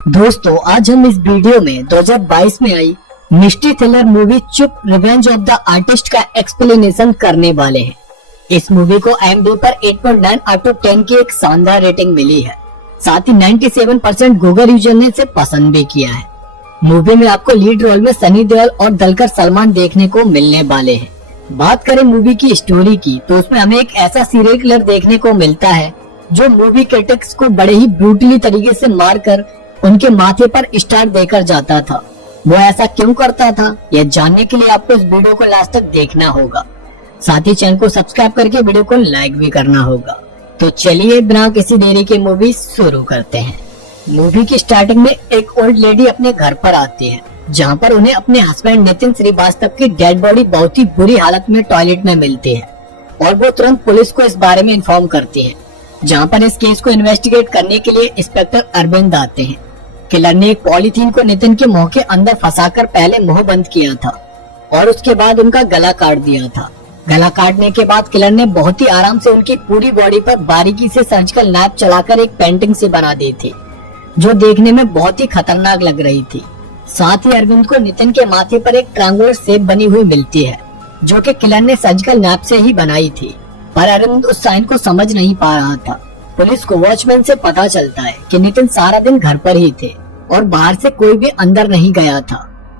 दोस्तों आज हम इस वीडियो में 2022 में आई मिस्ट्री थ्रिलर मूवी चुप रिवेंज ऑफ द आर्टिस्ट का एक्सप्लेनेशन करने वाले हैं। इस मूवी को IMDb पर 8.9 आउट ऑफ 10 की एक शानदार रेटिंग मिली है। साथ ही 97% गूगल यूजर ने इसे पसंद भी किया है। मूवी में आपको लीड रोल में सनी देओल और दलकर सलमान देखने को मिलने वाले हैं। बात करें मूवी की स्टोरी की तो उसमें हमें एक ऐसा सीरियल किलर देखने को मिलता है जो मूवी क्रिटिक्स को बड़े ही ब्रूटली तरीके से मारकर उनके माथे पर स्टार देकर जाता था। वो ऐसा क्यों करता था यह जानने के लिए आपको इस वीडियो को लास्ट तक देखना होगा। साथ ही चैनल को सब्सक्राइब करके वीडियो को लाइक भी करना होगा। तो चलिए बिना किसी देरी के मूवी शुरू करते हैं। मूवी की स्टार्टिंग में एक ओल्ड लेडी अपने घर पर आती है जहाँ पर उन्हें अपने हस्बैंड नितिन श्रीवास्तव की डेड बॉडी बहुत ही बुरी हालत में टॉयलेट में मिलती है और वो तुरंत पुलिस को इस बारे में इन्फॉर्म करती है, जहाँ पर इस केस को इन्वेस्टिगेट करने के लिए इंस्पेक्टर अरविंद आते हैं। किलर ने एक पॉलीथीन को नितिन के मुंह के अंदर फंसाकर पहले मुंह बंद किया था और उसके बाद उनका गला काट दिया था। गला काटने के बाद किलर ने बहुत ही आराम से उनकी पूरी बॉडी पर बारीकी से सर्जिकल नाइफ चलाकर एक पेंटिंग से बना दी थी जो देखने में बहुत ही खतरनाक लग रही थी। साथ ही अरविंद को नितिन के माथे पर एक ट्रायंगुलर शेप बनी हुई मिलती है जो कि किलर ने सर्जिकल नाइफ से ही बनाई थी, पर अरविंद उस साइन को समझ नहीं पा रहा था। पुलिस को वॉचमैन से पता चलता है कि नितिन सारा दिन घर पर ही थे और बाहर से कोई भी अंदर नहीं गया था।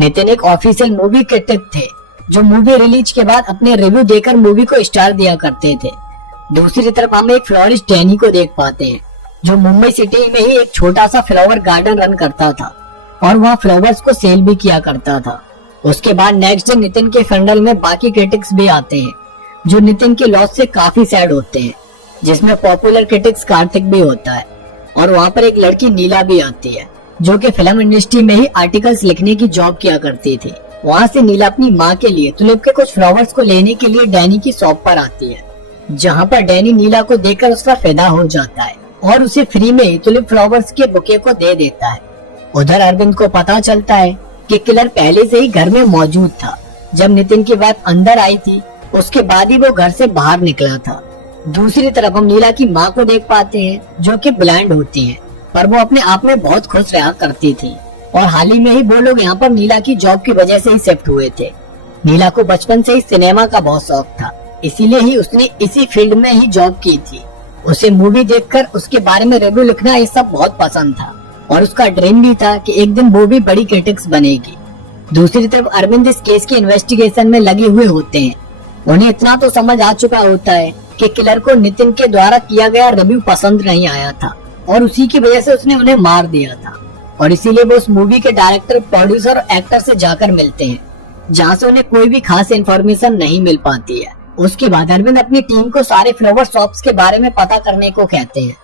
नितिन एक ऑफिशियल मूवी क्रिटिक थे जो मूवी रिलीज के बाद अपने रिव्यू देकर मूवी को स्टार दिया करते थे। दूसरी तरफ हम एक फ्लोरिस्ट डैनी को देख पाते हैं जो मुंबई सिटी में ही एक छोटा सा फ्लावर गार्डन रन करता था और वहाँ फ्लावर्स को सेल भी किया करता था। उसके बाद नेक्स्ट डे नितिन के फंडल में बाकी क्रिटिक्स भी आते हैं जो नितिन के लॉस से काफी सैड होते हैं, जिसमें पॉपुलर क्रिटिक्स कार्तिक भी होता है और वहाँ पर एक लड़की नीला भी आती है जो कि फिल्म इंडस्ट्री में ही आर्टिकल्स लिखने की जॉब किया करती थी। वहाँ से नीला अपनी माँ के लिए तुलिप के कुछ फ्लावर्स को लेने के लिए डैनी की शॉप पर आती है, जहाँ पर डैनी नीला को देखकर उसका फिदा हो जाता है और उसे फ्री में तुलिप फ्लावर्स के बुके को दे देता है। उधर अरविंद को पता चलता है कि किलर पहले से ही घर में मौजूद था। जब नितिन की वाइफ अंदर आई थी उसके बाद ही वो घर से बाहर निकला था। दूसरी तरफ हम नीला की माँ को देख पाते हैं जो कि ब्लाइंड होती है, पर वो अपने आप में बहुत खुश रहा करती थी और हाल ही में ही वो लोग यहाँ पर नीला की जॉब की वजह से ही शिफ्ट हुए थे। नीला को बचपन से ही सिनेमा का बहुत शौक था, इसीलिए ही उसने इसी फील्ड में ही जॉब की थी। उसे मूवी देखकर उसके बारे में रिव्यू लिखना ये सब बहुत पसंद था और उसका ड्रीम भी था कि एक दिन वो भी बड़ी क्रिटिक्स बनेगी। दूसरी तरफ अरविंद इस केस के इन्वेस्टिगेशन में लगे हुए होते हैं। उन्हें इतना तो समझ आ चुका होता है कि किलर को नितिन के द्वारा किया गया रिव्यू पसंद नहीं आया था और उसी की वजह से उसने उन्हें मार दिया था और इसीलिए वो उस मूवी के डायरेक्टर, प्रोड्यूसर और एक्टर से जाकर मिलते हैं, जहाँ से उन्हें कोई भी खास इन्फॉर्मेशन नहीं मिल पाती है। उसके बाद अरविंद अपनी टीम को सारे फ्लावर शॉप्स के बारे में पता करने को कहते हैं,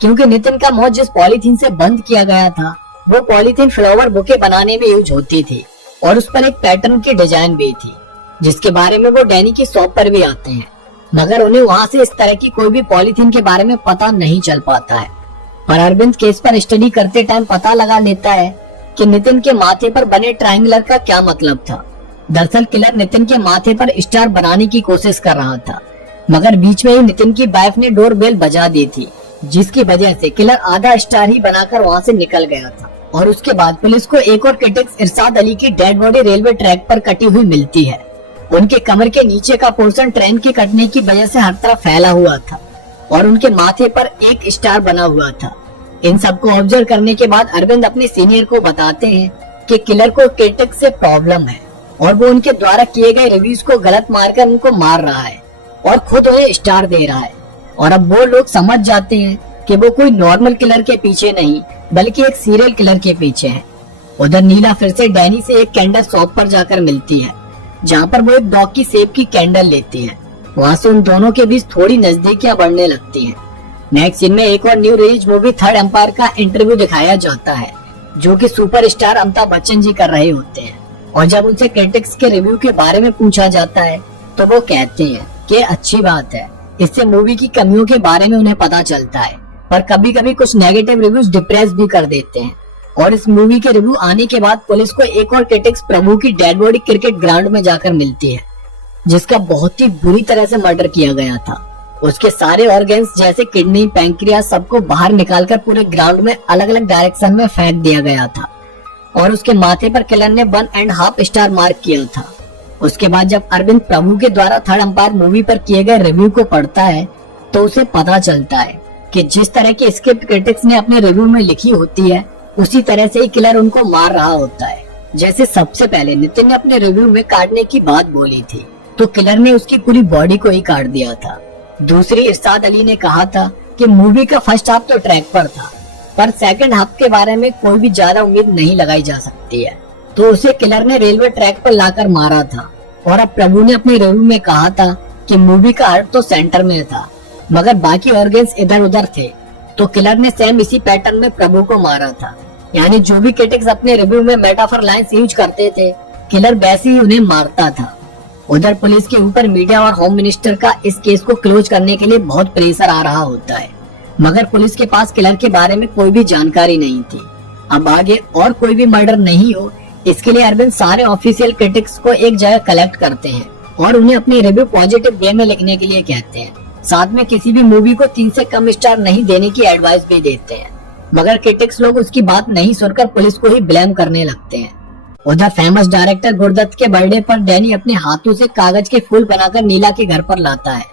क्योंकि नितिन का मौत जिस पॉलीथीन से बंद किया गया था वो पॉलीथीन फ्लावर बुके बनाने में यूज होती थी और उस पर एक पैटर्न की डिजाइन भी थी, जिसके बारे में वो डैनी की शॉप पर भी आते हैं, मगर उन्हें वहाँ से इस तरह की कोई भी पॉलीथीन के बारे में पता नहीं चल पाता है। पर अरविंद केस पर स्टडी करते टाइम पता लगा लेता है कि नितिन के माथे पर बने ट्रायंगुलर का क्या मतलब था। दरअसल किलर नितिन के माथे पर स्टार बनाने की कोशिश कर रहा था, मगर बीच में ही नितिन की वाइफ ने डोर बेल बजा दी थी, जिसकी वजह से किलर आधा स्टार ही बनाकर वहाँ से निकल गया था। और उसके बाद पुलिस को एक और क्रिटिक्स इरशाद अली की डेड बॉडी रेलवे ट्रैक पर कटी हुई मिलती है। उनके कमर के नीचे का पोर्शन ट्रेन के कटने की वजह से हर तरफ फैला हुआ था और उनके माथे पर एक स्टार बना हुआ था। इन सबको ऑब्जर्व करने के बाद अरविंद अपने सीनियर को बताते हैं कि किलर को क्रिटिक्स से प्रॉब्लम है और वो उनके द्वारा किए गए रिव्यूज को गलत मारकर उनको मार रहा है और खुद उन्हें स्टार दे रहा है। और अब वो लोग समझ जाते हैं कि वो कोई नॉर्मल किलर के पीछे नहीं बल्कि एक सीरियल किलर के पीछे है। उधर नीला फिर से डैनी से एक कैंडल शॉप पर जाकर मिलती है, जहाँ पर वो एक डॉग की शेप की कैंडल लेती है। वहाँ से उन दोनों के बीच थोड़ी नजदीकियां बढ़ने लगती हैं। नेक्स्ट सीन में एक और new release movie third umpire का इंटरव्यू दिखाया जाता है जो कि सुपरस्टार अमिताभ बच्चन जी कर रहे होते हैं। और जब उनसे क्रिटिक्स के रिव्यू के बारे में पूछा जाता है तो वो कहते हैं कि अच्छी बात है, इससे मूवी की कमियों के बारे में उन्हें पता चलता है, पर कभी कभी कुछ नेगेटिव रिव्यूज डिप्रेस भी कर देते हैं। और इस मूवी के रिव्यू आने के बाद पुलिस को एक और क्रिटिक्स प्रभु की डेड बॉडी क्रिकेट ग्राउंड में जाकर मिलती है, जिसका बहुत ही बुरी तरह से मर्डर किया गया था उसके सारे ऑर्गन्स जैसे किडनी, पैंक्रियास सबको बाहर निकालकर पूरे ग्राउंड में अलग अलग डायरेक्शन में फेंक दिया गया था और उसके माथे पर किलर ने 1.5 स्टार मार्क किया था। उसके बाद जब अरविंद प्रभु के द्वारा थर्ड अंपायर मूवी पर किए गए रिव्यू को पढ़ता है तो उसे पता चलता है कि जिस तरह की स्क्रिप्ट क्रिटिक्स ने अपने रिव्यू में लिखी होती है उसी तरह से ही किलर उनको मार रहा होता है। जैसे सबसे पहले नितिन ने अपने रिव्यू में काटने की बात बोली थी तो किलर ने उसकी पूरी बॉडी को ही काट दिया था। दूसरी इरशाद अली ने कहा था कि मूवी का फर्स्ट हाफ तो ट्रैक पर था पर सेकंड हाफ के बारे में कोई भी ज्यादा उम्मीद नहीं लगाई जा सकती है, तो उसे किलर ने रेलवे ट्रैक पर लाकर मारा था। और अब प्रभु ने अपने रिव्यू में कहा था कि मूवी का हार्ट तो सेंटर में था मगर बाकी ऑर्गन्स इधर उधर थे, तो किलर ने सेम इसी पैटर्न में प्रभु को मारा था। यानी जो भी क्रिटिक्स अपने रिव्यू में मेटाफर लाइंस यूज करते थे किलर वैसे ही उन्हें मारता था। उधर पुलिस के ऊपर मीडिया और होम मिनिस्टर का इस केस को क्लोज करने के लिए बहुत प्रेशर आ रहा होता है मगर पुलिस के पास किलर के बारे में कोई भी जानकारी नहीं थी। अब आगे और कोई भी मर्डर नहीं हो इसके लिए अरविंद सारे ऑफिशियल क्रिटिक्स को एक जगह कलेक्ट करते हैं और उन्हें अपनी रिव्यू पॉजिटिव वे में लिखने के लिए कहते हैं। साथ में किसी भी मूवी को 3 से कम स्टार नहीं देने की एडवाइस भी देते हैं मगर क्रिटिक्स लोग उसकी बात नहीं सुनकर पुलिस को ही ब्लेम करने लगते हैं। उधर फेमस डायरेक्टर गुरदत्त के बर्थडे पर डैनी अपने हाथों से कागज के फूल बनाकर नीला के घर पर लाता है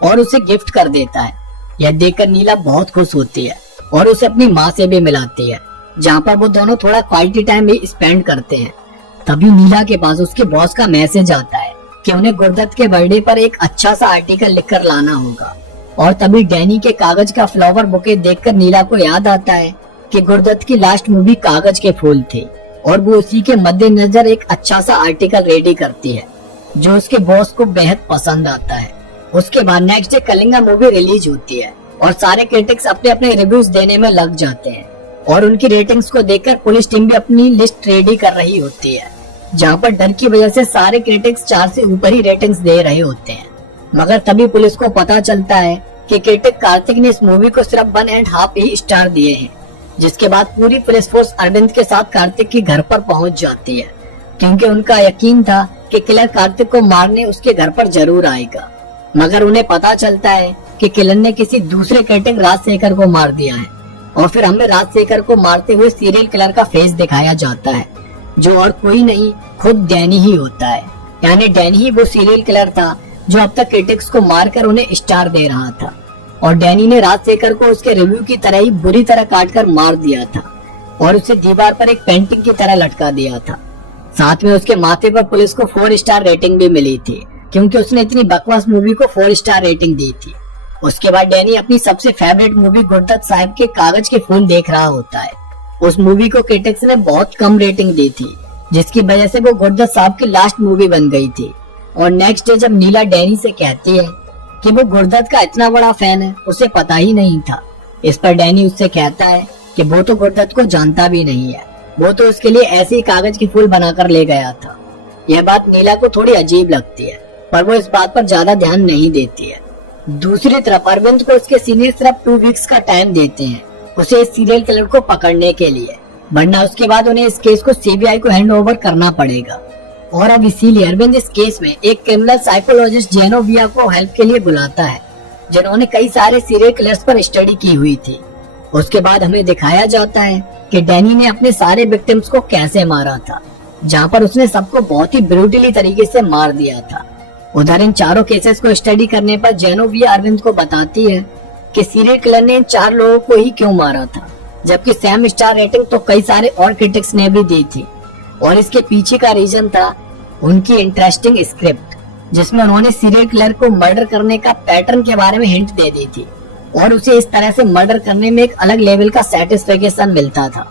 और उसे गिफ्ट कर देता है। यह देखकर नीला बहुत खुश होती है और उसे अपनी माँ से भी मिलाती है जहाँ पर वो दोनों थोड़ा क्वालिटी टाइम भी स्पेंड करते हैं। तभी नीला के पास उसके बॉस का मैसेज आता है कि उन्हें गुरदत्त के बर्थडे पर एक अच्छा सा आर्टिकल लिखकर लाना होगा। और तभी डैनी के कागज का फ्लावर बुके देखकर नीला को याद आता है कि गुरदत्त की लास्ट मूवी कागज के फूल थे और वो उसी के मद्देनजर एक अच्छा सा आर्टिकल रेडी करती है जो उसके बॉस को बेहद पसंद आता है। उसके बाद next day Kalinga movie release होती है और सारे क्रिटिक्स अपने अपने रिव्यूज देने में लग जाते हैं और उनकी रेटिंग्स को देखकर पुलिस टीम भी अपनी लिस्ट रेडी कर रही होती है जहाँ पर डर की वजह से सारे क्रिटिक्स 4 से ऊपर ही रेटिंग्स दे रहे होते हैं। मगर तभी पुलिस को पता चलता है कि क्रिटिक कार्तिक ने इस मूवी को सिर्फ 1.5 ही स्टार दिए हैं, जिसके बाद पूरी पुलिस फोर्स अरविंद के साथ कार्तिक के घर पर पहुंच जाती है क्योंकि उनका यकीन था कि किलर कार्तिक को मारने उसके घर पर जरूर आएगा। मगर उन्हें पता चलता है कि किलर ने किसी दूसरे क्रिटिक राजशेखर को मार दिया है और फिर हमें राजशेखर को मारते हुए सीरियल किलर का फेस दिखाया जाता है जो और कोई नहीं खुद डैनी ही होता है। यानी डैनी ही वो सीरियल किलर था जो अब तक क्रिटिक्स को मारकर उन्हें स्टार दे रहा था और डैनी ने राजशेखर को उसके रिव्यू की तरह ही बुरी तरह काटकर मार दिया था और उसे दीवार पर एक पेंटिंग की तरह लटका दिया था। साथ में उसके माथे पर पुलिस को 4 स्टार रेटिंग भी मिली थी क्योंकि उसने इतनी बकवास मूवी को 4 स्टार रेटिंग दी थी। उसके बाद डैनी अपनी सबसे फेवरेट मूवी गुरदत्त साहब के कागज के फूल देख रहा होता है। उस मूवी को क्रिटिक्स ने बहुत कम रेटिंग दी थी जिसकी वजह से वो गुरदत्त साहब की लास्ट मूवी बन गई थी। और नेक्स्ट डे जब नीला डैनी से कहती है कि वो गुरदत्त का इतना बड़ा फैन है उसे पता ही नहीं था, इस पर डैनी उससे कहता है कि वो तो गुरदत्त को जानता भी नहीं है, वो तो उसके लिए ऐसे ही कागज के फूल बनाकर ले गया था। यह बात नीला को थोड़ी अजीब लगती है पर वो इस बात पर ज्यादा ध्यान नहीं देती है। दूसरी तरफ अरविंद को उसके सीनियर सिर्फ 2 वीक्स का टाइम देते हैं उसे इस सीरियल किलर को पकड़ने के लिए, वरना उसके बाद उन्हें इस केस को सीबीआई को हैंड ओवर करना पड़ेगा। और अब इसीलिए अरविंद इस केस में एक क्रिमिनल साइकोलॉजिस्ट जेनोविया को हेल्प के लिए बुलाता है जिन्होंने कई सारे सीरियल किलर्स पर स्टडी की हुई थी। उसके बाद हमें दिखाया जाता है कि डैनी ने अपने सारे विक्टिम्स को कैसे मारा था, जहाँ पर उसने सबको बहुत ही ब्रूटली तरीके से मार दिया था। उधर इन चारों केसेस को स्टडी करने पर जेनोविया अरविंद को बताती है कि सीरियल किलर ने इन 4 लोगों को ही क्यों मारा था, जबकि सेम स्टार रेटिंग तो कई सारे और क्रिटिक्स ने भी दी थी। और इसके पीछे का रीजन था उनकी इंटरेस्टिंग स्क्रिप्ट जिसमें उन्होंने सीरियल किलर को मर्डर करने का पैटर्न के बारे में हिंट दे दी थी और उसे इस तरह से मर्डर करने में एक अलग लेवल का सेटिस्फेक्शन मिलता था।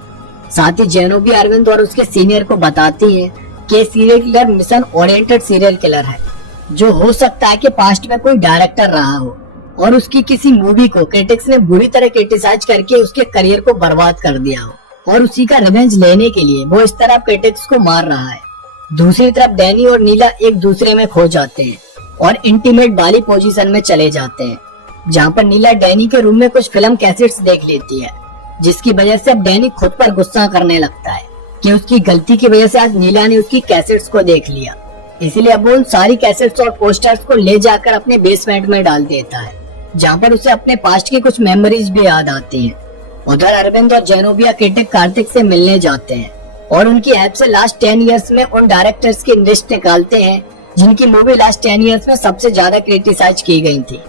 साथ ही जेनोविया अरविंद और उसके सीनियर को बताती है कि serial killer mission oriented serial killer है जो हो सकता है कि पास्ट में कोई डायरेक्टर रहा हो और उसकी किसी मूवी को क्रिटिक्स ने बुरी तरह क्रिटिसाइज करके उसके करियर को बर्बाद कर दिया हो और उसी का रिवेंज लेने के लिए वो इस तरह क्रिटिक्स को मार रहा है। दूसरी तरफ डैनी और नीला एक दूसरे में खो जाते हैं और इंटीमेट वाली पोजीशन में चले जाते हैं, जहाँ पर नीला डैनी के रूम में कुछ फिल्म कैसेट्स देख लेती है जिसकी वजह से अब डैनी खुद पर गुस्सा करने लगता है कि उसकी गलती की वजह से आज नीला ने उसकी कैसेट्स को देख लिया। इसलिए अब वो उन सारी कैसेट्स और पोस्टर्स को ले जाकर अपने बेसमेंट में डाल देता है जहाँ पर उसे अपने पास्ट की कुछ मेमोरीज भी याद आती हैं। उधर अरविंद और जेनोबिया क्रिटिक कार्तिक से मिलने जाते हैं और उनकी हेल्प से लास्ट 10 इयर्स में उन डायरेक्टर्स की लिस्ट निकालते हैं जिनकी मूवी लास्ट 10 इयर्स में सबसे ज्यादा क्रिटिसाइज की गई थी,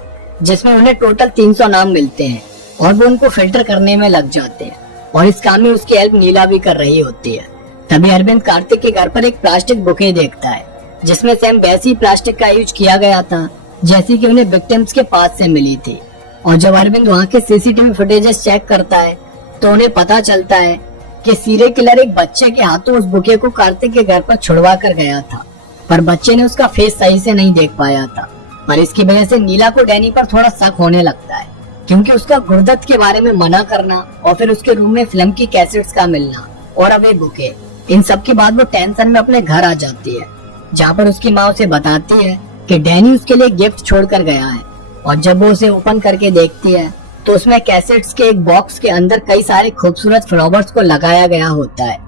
जिसमें उन्हें टोटल 300 नाम मिलते हैं और वो उनको फिल्टर करने में लग जाते हैं और इस काम में उसकी हेल्प नीला भी कर रही होती है। तभी अरविंद कार्तिक के घर पर एक प्लास्टिक बुके देखता है जिसमें सेम वैसी प्लास्टिक का यूज किया गया था जैसी कि उन्हें विक्टिम्स के पास से मिली थी। और जब अरविंद वहाँ के सीसीटीवी फुटेजेस चेक करता है तो उन्हें पता चलता है कि सीरियल किलर एक बच्चे के हाथों उस बुके को कार्तिक के घर पर छुड़वा कर गया था, पर बच्चे ने उसका फेस सही से नहीं देख पाया था। पर इसकी वजह से नीला को डैनी पर थोड़ा शक होने लगता है क्योंकि उसका गुर्दत के बारे में मना करना और फिर उसके रूम में फिल्म की कैसेट्स का मिलना और अब एक बुके, इन सब के बाद वो टेंशन में अपने घर आ जाती है, जहाँ पर उसकी माँ उसे बताती है कि डैनी उसके लिए गिफ्ट छोड़कर गया है। और जब वो उसे ओपन करके देखती है तो उसमें कैसेट्स के एक बॉक्स के अंदर कई सारे खूबसूरत फ्लावर्स को लगाया गया होता है,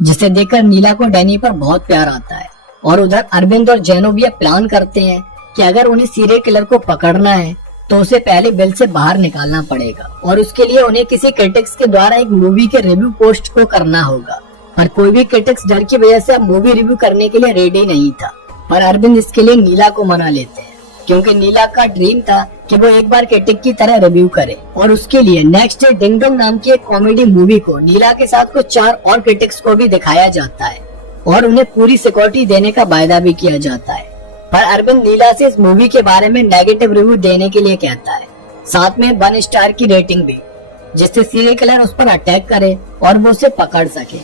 जिसे देखकर नीला को डैनी पर बहुत प्यार आता है। और उधर अरविंद और जेनोबिया प्लान करते हैं कि अगर उन्हें सीरियल किलर को पकड़ना है तो उसे पहले बिल से बाहर निकालना पड़ेगा और उसके लिए उन्हें किसी क्रिटिक्स के द्वारा एक मूवी के रिव्यू पोस्ट को करना होगा। पर कोई भी क्रिटिक्स डर की वजह से अब मूवी रिव्यू करने के लिए रेडी नहीं था, पर अरविंद इसके लिए नीला को मना लेते हैं क्योंकि नीला का ड्रीम था कि वो एक बार क्रिटिक की तरह रिव्यू करे। और उसके लिए नेक्स्ट डे डिंग डोंग नाम की एक कॉमेडी मूवी को नीला के साथ कुछ 4 और क्रिटिक्स को भी दिखाया जाता है और उन्हें पूरी सिक्योरिटी देने का वायदा भी किया जाता है। पर अरविंद नीला से इस मूवी के बारे में नेगेटिव रिव्यू देने के लिए कहता है, साथ में 1 स्टार की रेटिंग भी, जिससे सीरियल किलर उस पर अटैक करे और वो उसे पकड़ सके।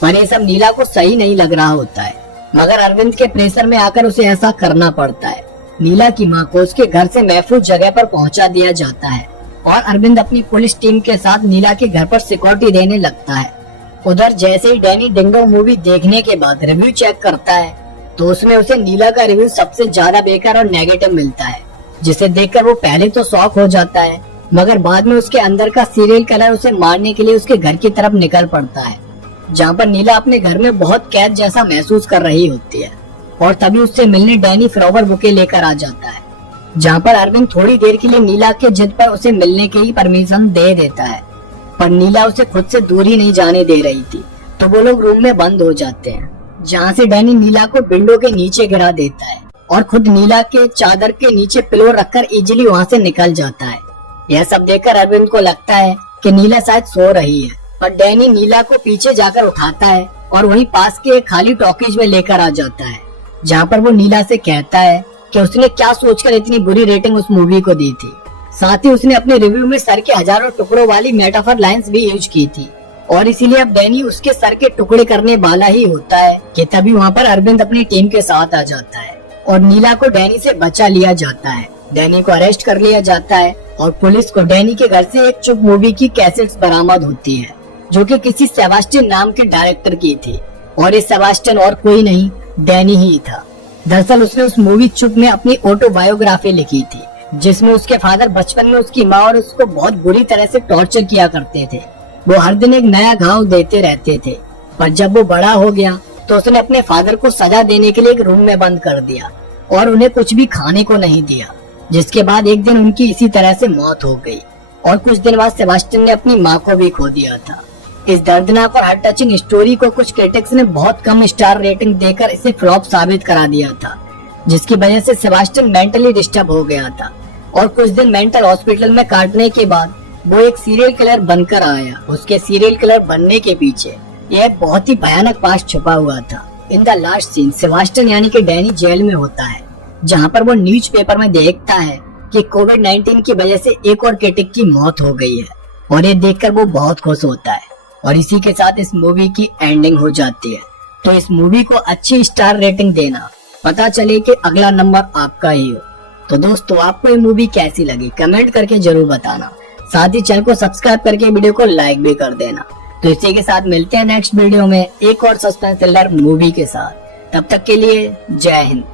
पर ये सब नीला को सही नहीं लग रहा होता है, मगर अरविंद के प्रेशर में आकर उसे ऐसा करना पड़ता है। नीला की माँ को उसके घर से महफूज जगह पर पहुंचा दिया जाता है और अरविंद अपनी पुलिस टीम के साथ नीला के घर पर सिक्योरिटी देने लगता है। उधर जैसे ही डैनी डिंग डोंग मूवी देखने के बाद रिव्यू चेक करता है तो उसमें उसे नीला का रिव्यू सबसे ज्यादा बेकार और नेगेटिव मिलता है, जिसे देखकर वो पहले तो शॉक हो जाता है, मगर बाद में उसके अंदर का सीरियल किलर उसे मारने के लिए उसके घर की तरफ निकल पड़ता है, जहाँ पर नीला अपने घर में बहुत कैद जैसा महसूस कर रही होती है। और तभी उससे मिलने डैनी फ्लावर बुके लेकर आ जाता है, जहाँ पर अरविंद थोड़ी देर के लिए नीला के जिद पर उसे मिलने की ही परमिशन दे देता है, पर नीला उसे खुद से दूर ही नहीं जाने दे रही थी। तो वो लोग रूम में बंद हो जाते हैं, जहाँ से डैनी नीला को विंडो के नीचे गिरा देता है और खुद नीला के चादर के नीचे पिलो रखकर इजीली वहाँ से निकल जाता है। यह सब देखकर अरविंद को लगता है कि नीला शायद सो रही है, पर डैनी नीला को पीछे जाकर उठाता है और वहीं पास के एक खाली टॉकीज में लेकर आ जाता है, जहाँ पर वो नीला से कहता है कि उसने क्या सोचकर इतनी बुरी रेटिंग उस मूवी को दी थी। साथ ही उसने अपने रिव्यू में सर के हजारों टुकड़ों वाली मेटाफर लाइंस भी यूज की थी और इसीलिए अब डैनी उसके सर के टुकड़े करने वाला ही होता है कि तभी वहाँ पर अरविंद अपनी टीम के साथ आ जाता है और नीला को डैनी से बचा लिया जाता है। डैनी को अरेस्ट कर लिया जाता है और पुलिस को डैनी के घर से एक चुप मूवी की कैसेट्स बरामद होती है, जो कि किसी सेबास्टियन नाम के डायरेक्टर की थी और ये सेबास्टियन और कोई नहीं डैनी ही था। दरअसल उसने उस मूवी चुप में अपनी ऑटोबायोग्राफी लिखी थी, जिसमें उसके फादर बचपन में उसकी माँ और उसको बहुत बुरी तरह से टॉर्चर किया करते थे। वो हर दिन एक नया घाव देते रहते थे, पर जब वो बड़ा हो गया तो उसने अपने फादर को सजा देने के लिए एक रूम में बंद कर दिया और उन्हें कुछ भी खाने को नहीं दिया, जिसके बाद एक दिन उनकी इसी तरह से मौत हो गई और कुछ दिन बाद सेबास्टियन ने अपनी माँ को भी खो दिया था। इस दर्दनाक और हार्ट टचिंग स्टोरी को कुछ क्रिटिक्स ने बहुत कम स्टार रेटिंग देकर इसे फ्लॉप साबित करा दिया था, जिसकी वजह से सेबास्टियन मेंटली डिस्टर्ब हो गया था और कुछ दिन मेंटल हॉस्पिटल में काटने के बाद वो एक सीरियल किलर बनकर आया। उसके सीरियल किलर बनने के पीछे यह बहुत ही भयानक पास्ट छुपा हुआ था। In the last scene Sebastian यानी कि डैनी जेल में होता है, जहाँ पर वो न्यूज़पेपर में देखता है कि कोविड-19 की वजह से एक और क्रिटिक की मौत हो गई है और ये देखकर वो बहुत खुश होता है और इसी के साथ इस मूवी की एंडिंग हो जाती है। तो इस मूवी को अच्छी स्टार रेटिंग देना, पता चले कि अगला नंबर आपका ही हो। तो दोस्तों आपको ये मूवी कैसी लगी कमेंट करके जरूर बताना, साथ ही चैनल को सब्सक्राइब करके वीडियो को लाइक भी कर देना। तो इसी के साथ मिलते हैं नेक्स्ट वीडियो में एक और सस्पेंस थ्रिलर मूवी के साथ। तब तक के लिए जय हिंद।